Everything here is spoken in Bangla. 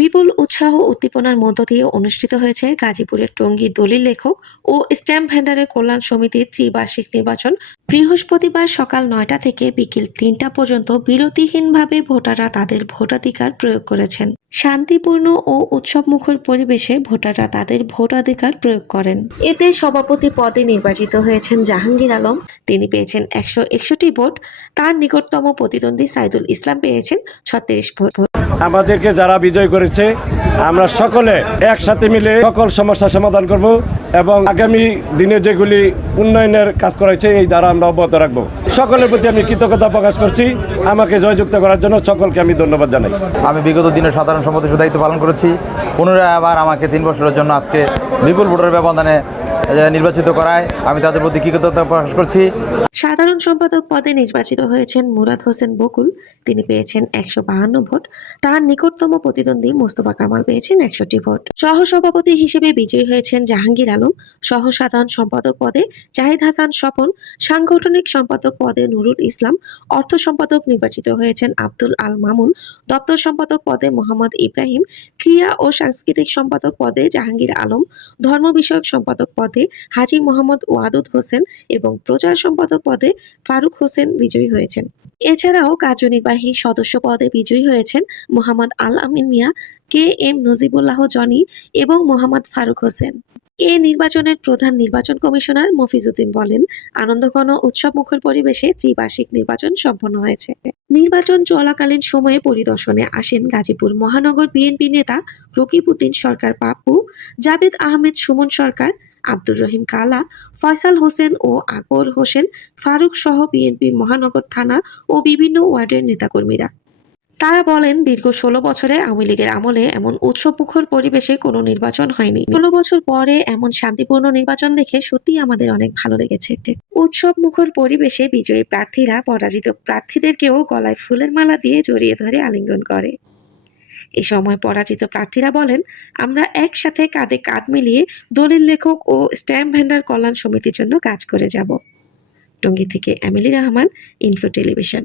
বিপুল উৎসাহ উদ্দীপনার মধ্য দিয়ে অনুষ্ঠিত হয়েছে গাজীপুরের টঙ্গী দলিল লেখক ও স্ট্যাম্প ভেন্ডারের কল্যাণ সমিতির ত্রিবার্ষিক নির্বাচন। বৃহস্পতিবার সকাল ৯টা থেকে বিকেল ৩টা পর্যন্ত বিরতিহীনভাবে ভোটাররা তাদের ভোটাধিকার প্রয়োগ করেছেন। শান্তিপূর্ণ ও উৎসবমুখর পরিবেশে ভোটাররা তাদের ভোটাধিকার প্রয়োগ করেন। এতে সভাপতি পদে নির্বাচিত হয়েছেন জাহাঙ্গীর আলম। তিনি পেয়েছেন ১৬১ ভোট। তার নিকটতম প্রতিদ্বন্দ্বী সাইদুল ইসলাম পেয়েছেন ৩৬ ভোট। আমাদেরকে যারা বিজয় করেছে আমরা সকলে একসাথে মিলে সকল সমস্যা সমাধান করব এবং আগামী দিনে যেগুলি উন্নয়নের কাজ করেছে এই দ্বারা আমরা অব্যাহত রাখবো। সকলের প্রতি আমি কৃতজ্ঞতা প্রকাশ করছি। আমাকে জয়যুক্ত করার জন্য সকলকে আমি ধন্যবাদ জানাই। আমি বিগত দিনে সাধারণ সম্পাদকের দায়িত্ব পালন করেছি। পুনরায় আবার আমাকে 3 বছরের জন্য আজকে বিপুল ভোটের ব্যবধানে নির্বাচিত করায় আমি তাদের প্রতি কৃতজ্ঞতা প্রকাশ করছি। সাধারণ সম্পাদক পদে নির্বাচিত হয়েছেন মুরাদ হোসেন বকুল। তিনি পেয়েছেন ১৫২ ভোট। তার নিকটতম প্রতিদ্বন্দ্বী মোস্তফা কামাল পেয়েছেন ৬১ ভোট। সহসভাপতি হিসেবে বিজয়ী হয়েছেন জাহাঙ্গীর আলম। সহ সাধারণ সম্পাদক পদে জাহিদ হাসান স্বপন, সাংগঠনিক সম্পাদক পদে নুরুল ইসলাম, অর্থ সম্পাদক নির্বাচিত হয়েছেন আব্দুল আল মামুন, দপ্তর সম্পাদক পদে মোহাম্মদ ইব্রাহিম, ক্রীড়া ও সাংস্কৃতিক সম্পাদক পদে জাহাঙ্গীর আলম, ধর্ম বিষয়ক সম্পাদক পদে হাজী মোহাম্মদ ওয়াদুদ হোসেন এবং প্রচার সম্পাদক পদে ফারুক হোসেন বিজয়ী হয়েছেন। এছাড়াও কার্যনির্বাহী সদস্য পদে বিজয়ী হয়েছেন মোহাম্মদ আল আমিন মিয়া, কে এম নজিবুল্লাহ জনি এবং মোহাম্মদ ফারুক হোসেন। এ নির্বাচনের প্রধান নির্বাচন কমিশনার মফিজউদ্দিন বলেন, আনন্দঘন উৎসবমুখর পরিবেশে ত্রিবার্ষিক নির্বাচন সম্পন্ন হয়েছে। নির্বাচন চলাকালীন সময়ে পরিদর্শনে আসেন গাজীপুর মহানগর বিএনপি নেতা রকিবউদ্দিন সরকার পাপ্পু, জাবেদ আহমেদ সুমন সরকার, আব্দুর রহিম কালা, ফয়সাল হোসেন ও আকবর হোসেন ফারুক সহ বিএনপি মহানগর থানা ও বিভিন্ন ওয়ার্ডের নেতাকর্মীরা। তারা বলেন, দীর্ঘ ১৬ বছরে আওয়ামী লীগের আমলে এমন উৎসবমুখর পরিবেশে কোনো নির্বাচন হয়নি। ১৬ বছর পরে এমন শান্তিপূর্ণ নির্বাচন দেখে সত্যিই আমাদের অনেক ভালো লেগেছে। উৎসবমুখর পরিবেশে বিজয়ী প্রার্থীরা পরাজিত প্রার্থীদেরকেও গলায় ফুলের মালা দিয়ে জড়িয়ে ধরে আলিঙ্গন করে। এ সময় পরাজিত প্রার্থীরা বলেন, আমরা একসাথে কাঁধে কাঁধ মিলিয়ে দলিল লেখক ও স্ট্যাম্প ভেন্ডার কল্যাণ সমিতির জন্য কাজ করে যাব। টঙ্গী থেকে এমিলি রহমান, ইনফো টেলিভিশন।